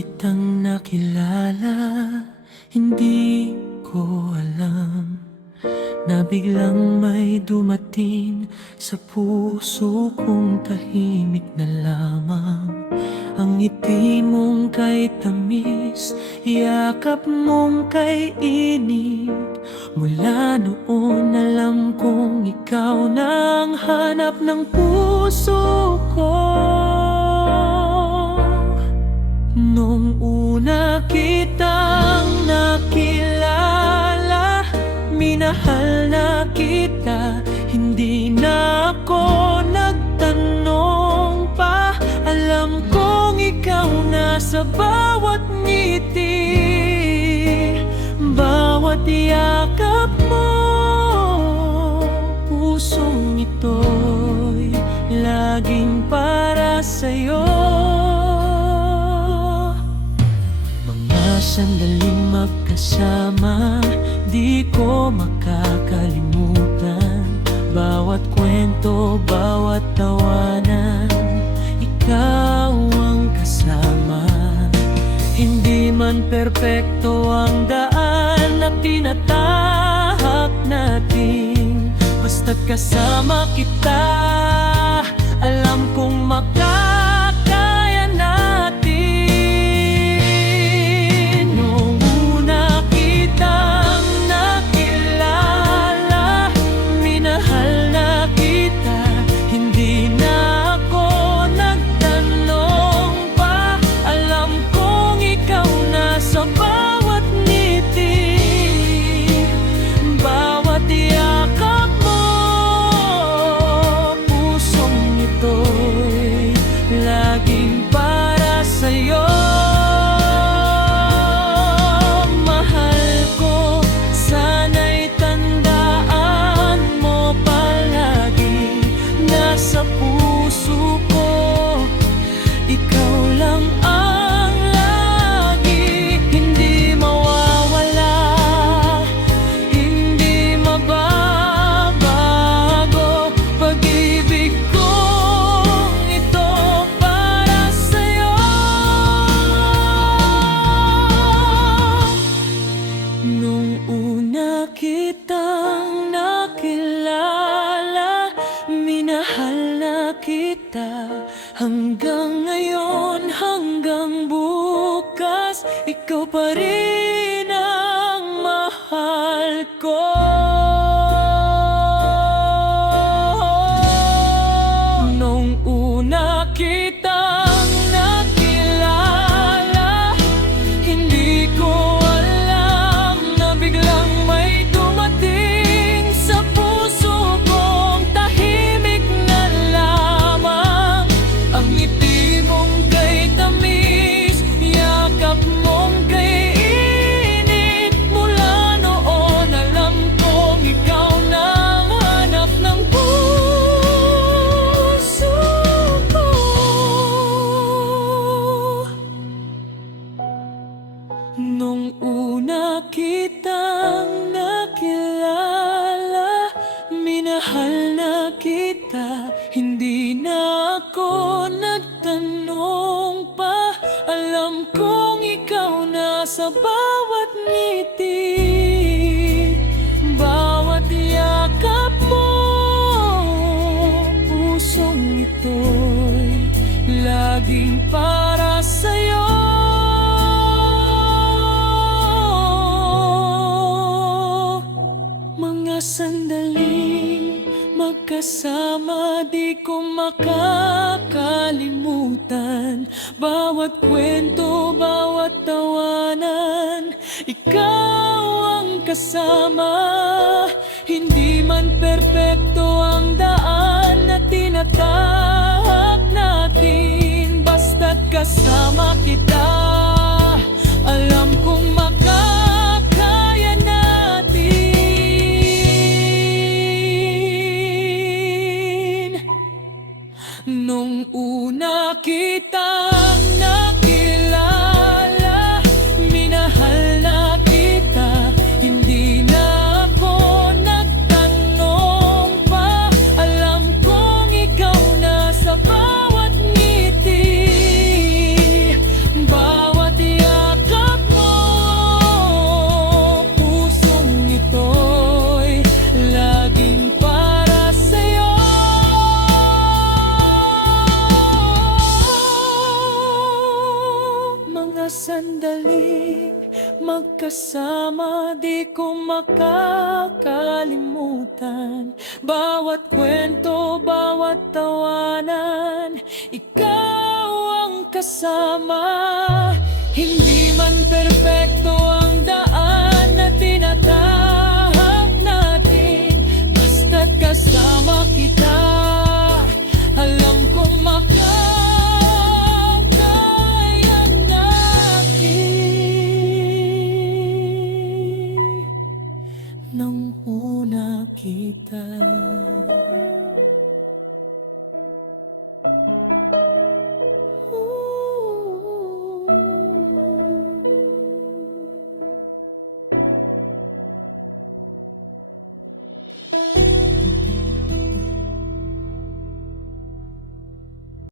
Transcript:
kitang nakilala, hindi ko alam na biglang may dumating sa puso kong tahimik na lamang. Ang ngiti mong kay tamis, yakap mong kay init. Mula noon alam kong ikaw na ang hanap ng puso ko. Nung una kitang nakilala, minahal na kita, hindi na ako nagtanong pa. Alam kong ikaw na sa bawat ngiti, bawat yakap mo. Pusong ito'y laging para sa'yo. Mga sandaling magkasama, di ko makakalimutan. Bawat kwento, bawat tawanan, ikaw ang kasama. Hindi man perpekto ang daan na tinatahak natin, basta't kasama kita, alam kong makakaya natin. Nung una kitang nakilala, minahal na kita, hindi na ako nagtanong pa. Alam kong ikaw na sa bawat ngiti, bawat yakap mo. Pusong ito'y laging para sa'yo. Mahal ko, sana'y tandaan mo palagi, nasa puso ko ikaw lang ang lagi. Hindi mawawala, hindi mababago, pag-ibig kong ito para sa'yo. Nung una kitang nakilala, minahal na kita, hanggang ngayon, hanggang bukas, ikaw pa rin ang mahal ko. Nung una kitang nakilala, hindi ko alam na biglang may dumating sa puso kong tahimik na lamang. Ang ngiti mong kay tamis, yakap mong kay init. Mula noon alam kong ikaw na ang hanap ng puso ko. Nung una kitang nakilala, minahal na kita, hindi na ako nagtanong pa. Alam kong ikaw na sa bawat ngiti, bawat yakap mo. Pusong ito'y laging para sa'yo. Mga sandaling magkasama, di ko makakalimutan. Bawat kwento, bawat tawanan, ikaw ang kasama. Hindi man perpekto ang daan na tinatahak natin, basta't kasama kita, alam kong makakaya natin. Nung una kitang nakilala, minahal na kita, hindi na ako nagtanong pa. Alam kong ikaw na sa bawat ngiti, sandaling magkasama, di ko makakalimutan. Bawat kwento, bawat tawanan, ikaw ang kasama. Hindi man perpekto ang daan na tinatahak natin, basta't kasama kita, alam kong makakaya natin nang una kita.